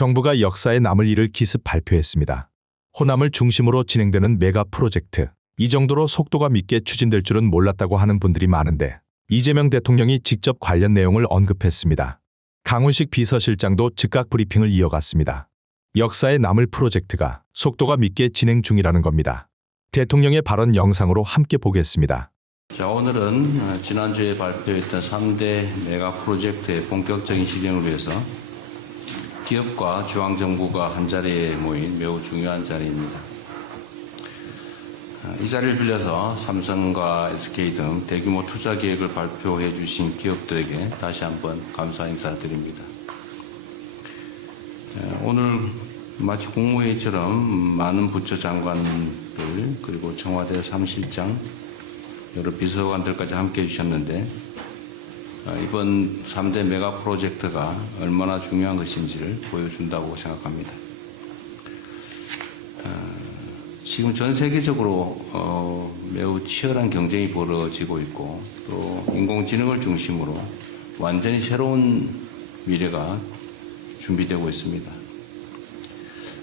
정부가 역사에 남을 일을 기습 발표했습니다. 호남을 중심으로 진행되는 메가 프로젝트. 이 정도로 속도가 밉게 추진될 줄은 몰랐다고 하는 분들이 많은데 이재명 대통령이 직접 관련 내용을 언급했습니다. 강훈식 비서실장도 즉각 브리핑을 이어갔습니다. 역사에 남을 프로젝트가 속도가 밉게 진행 중이라는 겁니다. 대통령의 발언 영상으로 함께 보겠습니다. 자, 오늘은 지난주에 발표했던 3대 메가 프로젝트의 본격적인 실행을 위해서 기업과 중앙정부가 한자리에 모인 매우 중요한 자리입니다. 이 자리를 빌려서 삼성과 SK 등 대규모 투자 계획을 발표해 주신 기업들에게 다시 한번 감사 인사를 드립니다. 오늘 마치 국무회의처럼 많은 부처 장관들 그리고 청와대 사무실장 여러 비서관들까지 함께해 주셨는데 이번 3대 메가 프로젝트가 얼마나 중요한 것인지를 보여준다고 생각합니다. 지금 전 세계적으로 매우 치열한 경쟁이 벌어지고 있고 또 인공지능을 중심으로 완전히 새로운 미래가 준비되고 있습니다.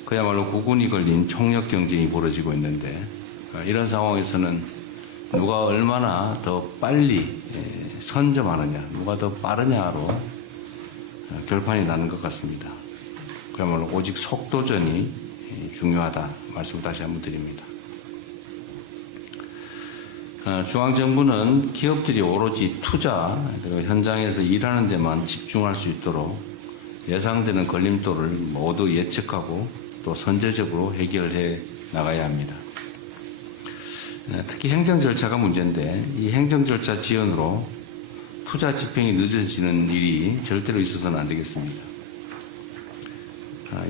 그야말로 구군이 걸린 총력 경쟁이 벌어지고 있는데 이런 상황에서는 누가 얼마나 더 빨리 선점하느냐, 누가 더 빠르냐로 결판이 나는 것 같습니다. 그야말로 오직 속도전이 중요하다 말씀을 다시 한번 드립니다. 중앙정부는 기업들이 오로지 투자 그리고 현장에서 일하는 데만 집중할 수 있도록 예상되는 걸림돌을 모두 예측하고 또 선제적으로 해결해 나가야 합니다. 특히 행정 절차가 문제인데 이 행정 절차 지연으로 투자 집행이 늦어지는 일이 절대로 있어서는 안 되겠습니다.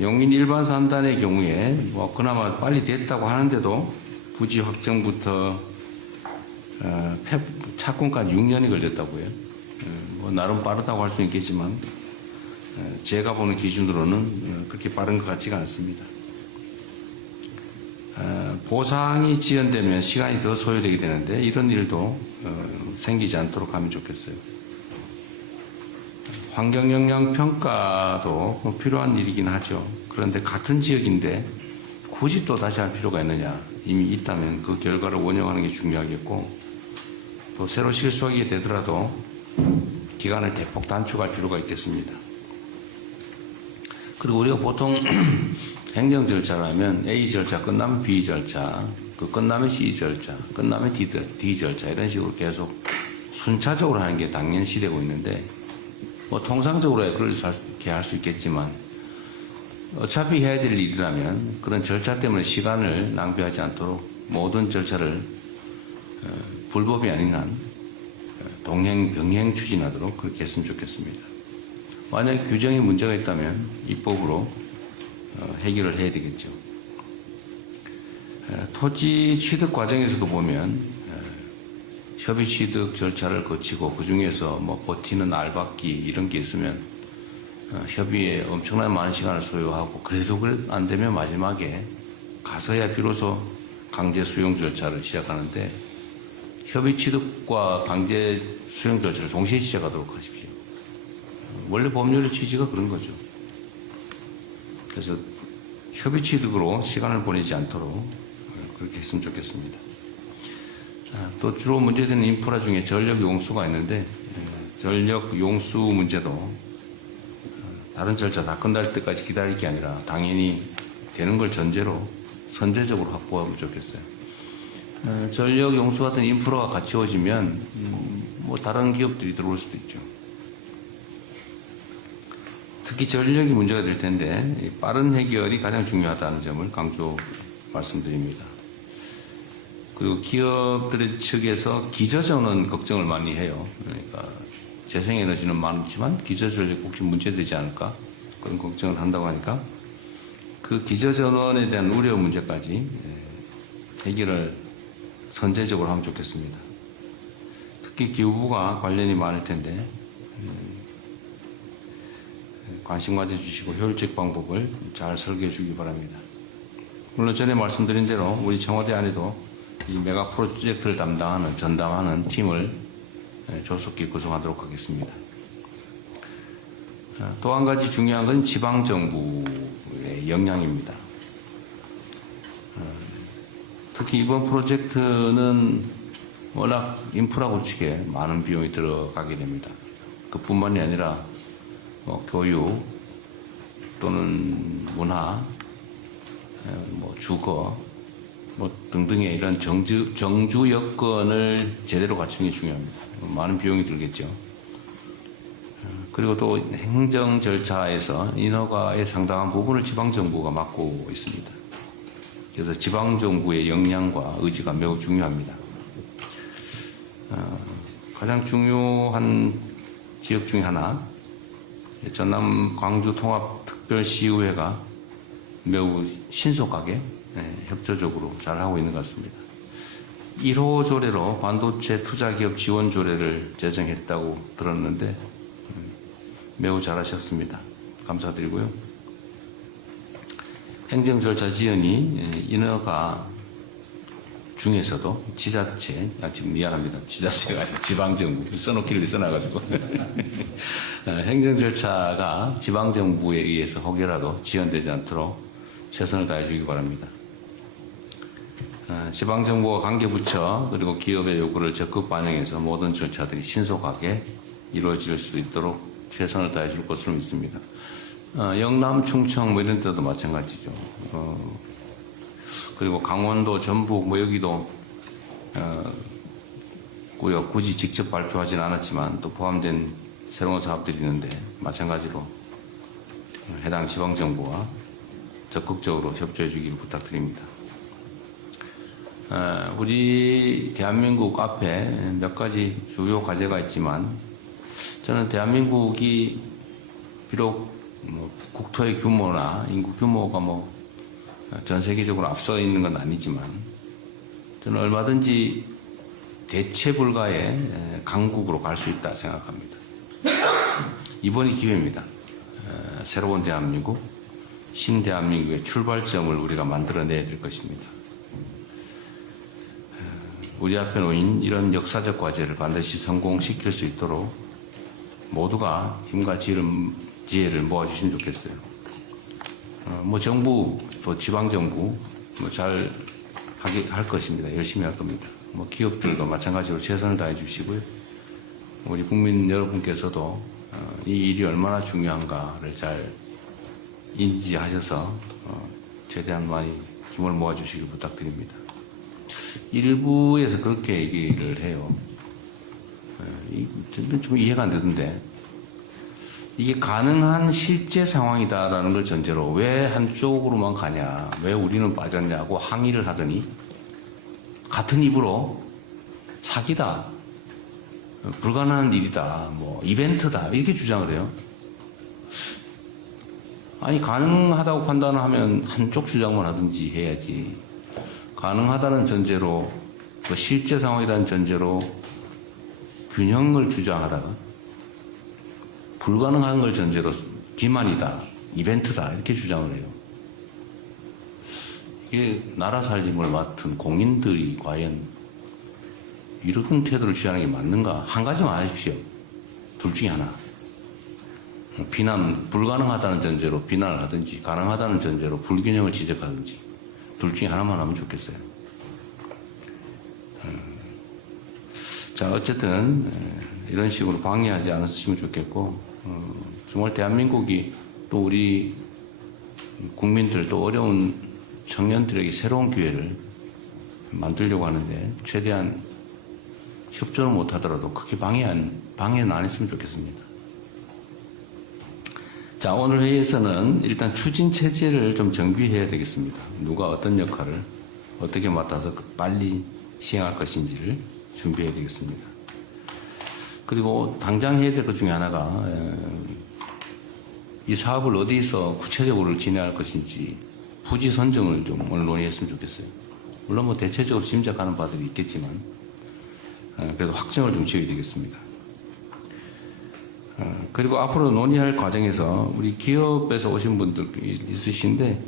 용인 일반 산단의 경우에 그나마 빨리 됐다고 하는데도 부지 확정부터 착공까지 6년이 걸렸다고요. 나름 빠르다고 할 수 있겠지만 제가 보는 기준으로는 그렇게 빠른 것 같지가 않습니다. 보상이 지연되면 시간이 더 소요되게 되는데 이런 일도 생기지 않도록 하면 좋겠어요. 환경영향평가도 필요한 일이긴 하죠. 그런데 같은 지역인데 굳이 또 다시 할 필요가 있느냐. 이미 있다면 그 결과를 원용하는 게 중요하겠고 또 새로 실수하게 되더라도 기간을 대폭 단축할 필요가 있겠습니다. 그리고 우리가 보통 행정 절차를 하면 A 절차 끝나면 B 절차, 그 끝나면 C 절차, 끝나면 D 절차 이런 식으로 계속 순차적으로 하는 게 당연시되고 있는데 통상적으로 그렇게 할 수 있겠지만 어차피 해야 될 일이라면 그런 절차 때문에 시간을 낭비하지 않도록 모든 절차를 불법이 아닌 한 동행, 병행 추진하도록 그렇게 했으면 좋겠습니다. 만약에 규정에 문제가 있다면 입법으로 해결을 해야 되겠죠. 토지 취득 과정에서도 보면 협의 취득 절차를 거치고 그 중에서 버티는 알박기 이런 게 있으면 협의에 엄청나게 많은 시간을 소요하고 그래도 안 되면 마지막에 가서야 비로소 강제 수용 절차를 시작하는데 협의 취득과 강제 수용 절차를 동시에 시작하도록 하십시오. 원래 법률의 취지가 그런 거죠. 그래서 협의 취득으로 시간을 보내지 않도록 그렇게 했으면 좋겠습니다. 또 주로 문제되는 인프라 중에 전력 용수가 있는데 전력 용수 문제도 다른 절차 다 끝날 때까지 기다릴 게 아니라 당연히 되는 걸 전제로 선제적으로 확보하면 좋겠어요. 전력 용수 같은 인프라가 갖추어지면 다른 기업들이 들어올 수도 있죠. 특히 전력이 문제가 될 텐데 빠른 해결이 가장 중요하다는 점을 강조 말씀드립니다. 그리고 기업들 측에서 기저전원 걱정을 많이 해요. 그러니까 재생에너지는 많지만 기저전력 혹시 문제되지 않을까 그런 걱정을 한다고 하니까 그 기저전원에 대한 우려 문제까지 해결을 선제적으로 하면 좋겠습니다. 특히 기후부가 관련이 많을 텐데 관심 가져주시고 효율적 방법을 잘 설계해 주기 바랍니다. 물론 전에 말씀드린 대로 우리 청와대 안에도 이 메가 프로젝트를 전담하는 팀을 조속히 구성하도록 하겠습니다. 또 한 가지 중요한 건 지방정부 역량입니다. 특히 이번 프로젝트는 워낙 인프라 구축에 많은 비용이 들어가게 됩니다. 그뿐만이 아니라 교육 또는 문화, 주거 등등의 이런 정주 여건을 제대로 갖추는 게 중요합니다. 많은 비용이 들겠죠. 그리고 또 행정 절차에서 인허가의 상당한 부분을 지방정부가 맡고 있습니다. 그래서 지방정부의 역량과 의지가 매우 중요합니다. 가장 중요한 지역 중에 하나, 전남 광주 통합특별시의회가 매우 신속하게 협조적으로 잘 하고 있는 것 같습니다. 1호 조례로 반도체 투자기업 지원 조례를 제정했다고 들었는데 매우 잘하셨습니다. 감사드리고요. 행정 절차 지연이 인허가 중에서도 지자체, 지금 미안합니다. 지자체가 아니라 지방정부, 써놓기를 써놔가지고. 행정 절차가 지방정부에 의해서 혹여라도 지연되지 않도록 최선을 다해주기 바랍니다. 지방정부와 관계부처 그리고 기업의 요구를 적극 반영해서 모든 절차들이 신속하게 이루어질 수 있도록 최선을 다해줄 것으로 믿습니다. 영남, 충청 이런 데도 마찬가지죠. 그리고 강원도, 전북 여기도 굳이 직접 발표하지는 않았지만 또 포함된 새로운 사업들이 있는데 마찬가지로 해당 지방정부와 적극적으로 협조해 주기를 부탁드립니다. 우리 대한민국 앞에 몇 가지 주요 과제가 있지만 저는 대한민국이 비록 국토의 규모나 인구 규모가 전 세계적으로 앞서 있는 건 아니지만 저는 얼마든지 대체 불가의 강국으로 갈 수 있다 생각합니다. 이번이 기회입니다. 새로운 대한민국, 신대한민국의 출발점을 우리가 만들어내야 될 것입니다. 우리 앞에 놓인 이런 역사적 과제를 반드시 성공시킬 수 있도록 모두가 힘과 지혜를 모아주시면 좋겠어요. 정부 또 지방정부 잘 할 것입니다. 열심히 할 겁니다. 기업들도 마찬가지로 최선을 다해 주시고요. 우리 국민 여러분께서도 이 일이 얼마나 중요한가를 잘 인지하셔서 최대한 많이 힘을 모아주시길 부탁드립니다. 일부에서 그렇게 얘기를 해요. 좀 이해가 안 되던데 이게 가능한 실제 상황이다라는 걸 전제로 왜 한쪽으로만 가냐, 왜 우리는 빠졌냐고 항의를 하더니 같은 입으로 사기다, 불가능한 일이다, 이벤트다 이렇게 주장을 해요. 아니 가능하다고 판단하면 한쪽 주장만 하든지 해야지. 가능하다는 전제로 실제 상황이라는 전제로 균형을 주장하다가 불가능한 걸 전제로 기만이다, 이벤트다 이렇게 주장을 해요. 이게 나라 살림을 맡은 공인들이 과연 이런 태도를 취하는 게 맞는가? 한 가지만 하십시오. 둘 중에 하나. 불가능하다는 전제로 비난을 하든지 가능하다는 전제로 불균형을 지적하든지 둘 중에 하나만 하면 좋겠어요. 자, 어쨌든 이런 식으로 방해하지 않았으면 좋겠고 정말 대한민국이 또 우리 국민들 또 어려운 청년들에게 새로운 기회를 만들려고 하는데 최대한 협조를 못하더라도 크게 방해는 안 했으면 좋겠습니다. 자, 오늘 회의에서는 일단 추진 체제를 좀 정비해야 되겠습니다. 누가 어떤 역할을 어떻게 맡아서 빨리 시행할 것인지를 준비해야 되겠습니다. 그리고 당장 해야 될 것 중에 하나가 이 사업을 어디서 구체적으로 진행할 것인지 부지 선정을 좀 오늘 논의했으면 좋겠어요. 물론 대체적으로 짐작하는 바들이 있겠지만 그래도 확정을 좀 지어야 되겠습니다. 그리고 앞으로 논의할 과정에서 우리 기업에서 오신 분들 있으신데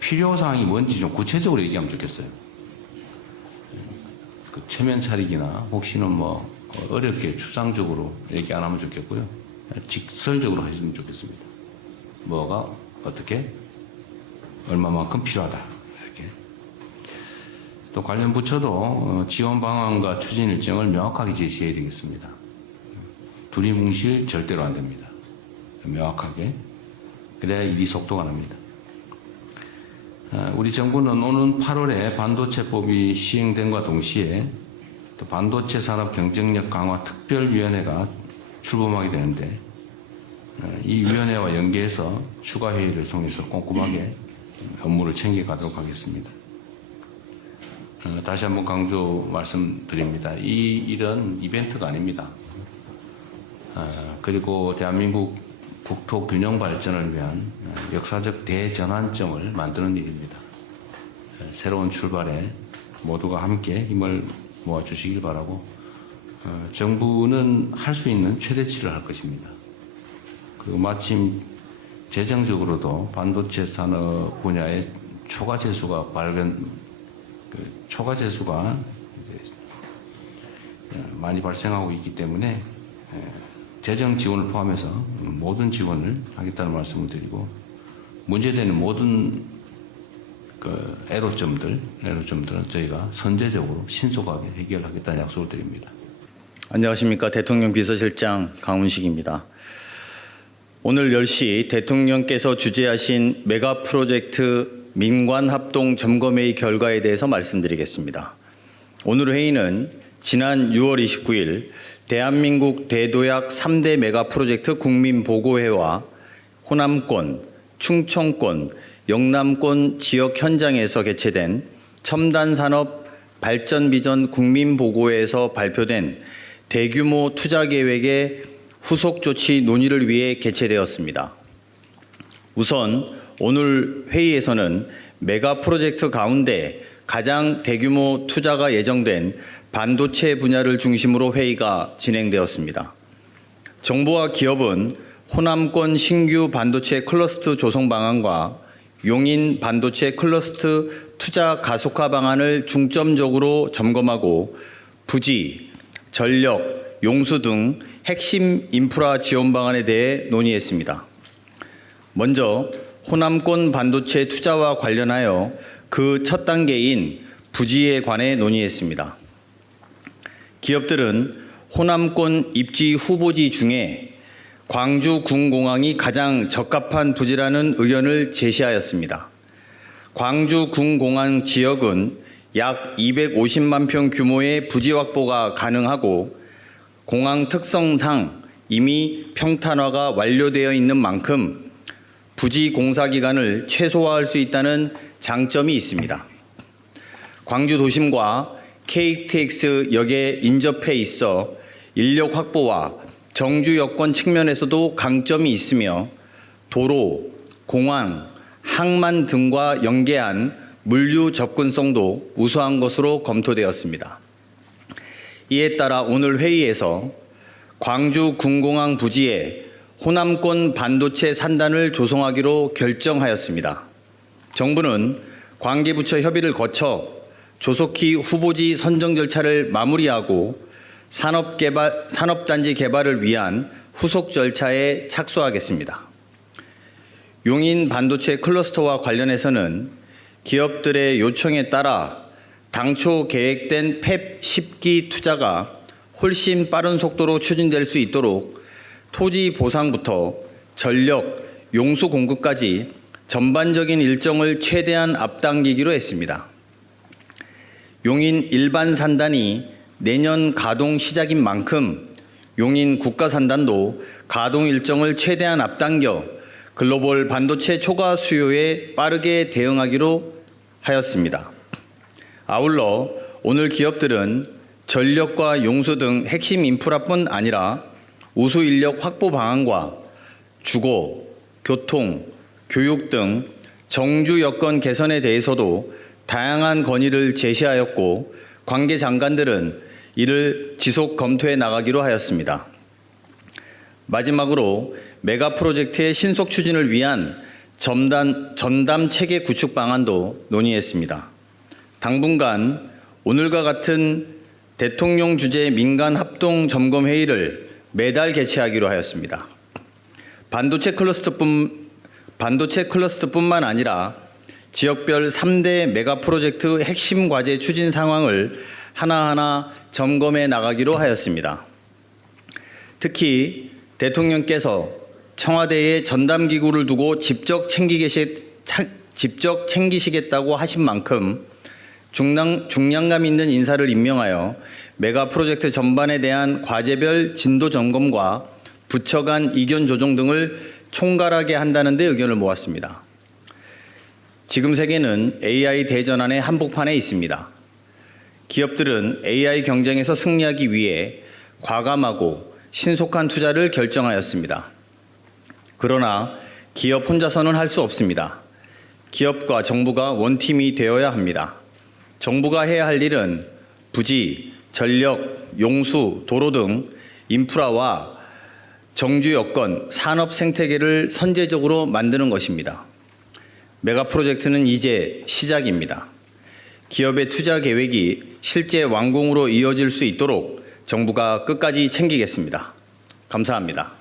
필요사항이 뭔지 좀 구체적으로 얘기하면 좋겠어요. 그 체면 차리기나 혹시는 어렵게 추상적으로 얘기 안 하면 좋겠고요. 직설적으로 하시면 좋겠습니다. 뭐가 어떻게 얼마만큼 필요하다 이렇게. 또 관련 부처도 지원 방안과 추진 일정을 명확하게 제시해야 되겠습니다. 두리뭉실 절대로 안 됩니다. 명확하게. 그래야 일이 속도가 납니다. 우리 정부는 오는 8월에 반도체법이 시행됨과 동시에 또 반도체 산업 경쟁력 강화 특별위원회가 출범하게 되는데 이 위원회와 연계해서 추가 회의를 통해서 꼼꼼하게 업무를 챙겨가도록 하겠습니다. 다시 한번 강조 말씀드립니다. 이 일은 이벤트가 아닙니다. 그리고 대한민국 국토 균형 발전을 위한 역사적 대전환점을 만드는 일입니다. 새로운 출발에 모두가 함께 힘을 모아주시길 바라고 정부는 할 수 있는 최대치를 할 것입니다. 그리고 마침 재정적으로도 반도체 산업 분야의 초과 재수가 많이 발생하고 있기 때문에 재정 지원을 포함해서 모든 지원을 하겠다는 말씀을 드리고 문제되는 모든 애로점들은 저희가 선제적으로 신속하게 해결하겠다는 약속을 드립니다. 안녕하십니까. 대통령 비서실장 강훈식입니다. 오늘 10시 대통령께서 주재하신 메가 프로젝트 민관합동 점검회의 결과에 대해서 말씀드리겠습니다. 오늘 회의는 지난 6월 29일 대한민국 대도약 3대 메가 프로젝트 국민보고회와 호남권, 충청권, 영남권 지역 현장에서 개최된 첨단산업 발전비전 국민보고회에서 발표된 대규모 투자계획의 후속조치 논의를 위해 개최되었습니다. 우선 오늘 회의에서는 메가 프로젝트 가운데 가장 대규모 투자가 예정된 반도체 분야를 중심으로 회의가 진행되었습니다. 정부와 기업은 호남권 신규 반도체 클러스터 조성 방안과 용인 반도체 클러스터 투자 가속화 방안을 중점적으로 점검하고 부지, 전력, 용수 등 핵심 인프라 지원 방안에 대해 논의했습니다. 먼저 호남권 반도체 투자와 관련하여 그 첫 단계인 부지에 관해 논의했습니다. 기업들은 호남권 입지 후보지 중에 광주 군공항이 가장 적합한 부지라는 의견을 제시하였습니다. 광주 군공항 지역은 약 250만 평 규모의 부지 확보가 가능하고 공항 특성상 이미 평탄화가 완료되어 있는 만큼 부지 공사 기간을 최소화할 수 있다는 장점이 있습니다. 광주 도심과 KTX 역에 인접해 있어 인력 확보와 정주 여건 측면에서도 강점이 있으며 도로, 공항, 항만 등과 연계한 물류 접근성도 우수한 것으로 검토되었습니다. 이에 따라 오늘 회의에서 광주 군공항 부지에 호남권 반도체 산단을 조성하기로 결정하였습니다. 정부는 관계부처 협의를 거쳐 조속히 후보지 선정 절차를 마무리하고 산업단지 개발을 위한 후속 절차에 착수하겠습니다. 용인 반도체 클러스터와 관련해서는 기업들의 요청에 따라 당초 계획된 팹 10기 투자가 훨씬 빠른 속도로 추진될 수 있도록 토지 보상부터 전력, 용수 공급까지 전반적인 일정을 최대한 앞당기기로 했습니다. 용인 일반 산단이 내년 가동 시작인 만큼 용인 국가 산단도 가동 일정을 최대한 앞당겨 글로벌 반도체 초과 수요에 빠르게 대응하기로 하였습니다. 아울러 오늘 기업들은 전력과 용수 등 핵심 인프라뿐 아니라 우수 인력 확보 방안과 주거, 교통, 교육 등 정주 여건 개선에 대해서도 다양한 건의를 제시하였고 관계 장관들은 이를 지속 검토해 나가기로 하였습니다. 마지막으로 메가 프로젝트의 신속 추진을 위한 전담 체계 구축 방안도 논의했습니다. 당분간 오늘과 같은 대통령 주재 민간 합동 점검 회의를 매달 개최하기로 하였습니다. 반도체 클러스터뿐 반도체 클러스터뿐만 아니라 지역별 3대 메가 프로젝트 핵심 과제 추진 상황을 하나하나 점검해 나가기로 하였습니다. 특히 대통령께서 청와대에 전담기구를 두고 직접 챙기시겠다고 하신 만큼 중량감 있는 인사를 임명하여 메가 프로젝트 전반에 대한 과제별 진도 점검과 부처 간 이견 조정 등을 총괄하게 한다는 데 의견을 모았습니다. 지금 세계는 AI 대전환의 한복판에 있습니다. 기업들은 AI 경쟁에서 승리하기 위해 과감하고 신속한 투자를 결정하였습니다. 그러나 기업 혼자서는 할 수 없습니다. 기업과 정부가 원팀이 되어야 합니다. 정부가 해야 할 일은 부지, 전력, 용수, 도로 등 인프라와 정주 여건, 산업 생태계를 선제적으로 만드는 것입니다. 메가 프로젝트는 이제 시작입니다. 기업의 투자 계획이 실제 완공으로 이어질 수 있도록 정부가 끝까지 챙기겠습니다. 감사합니다.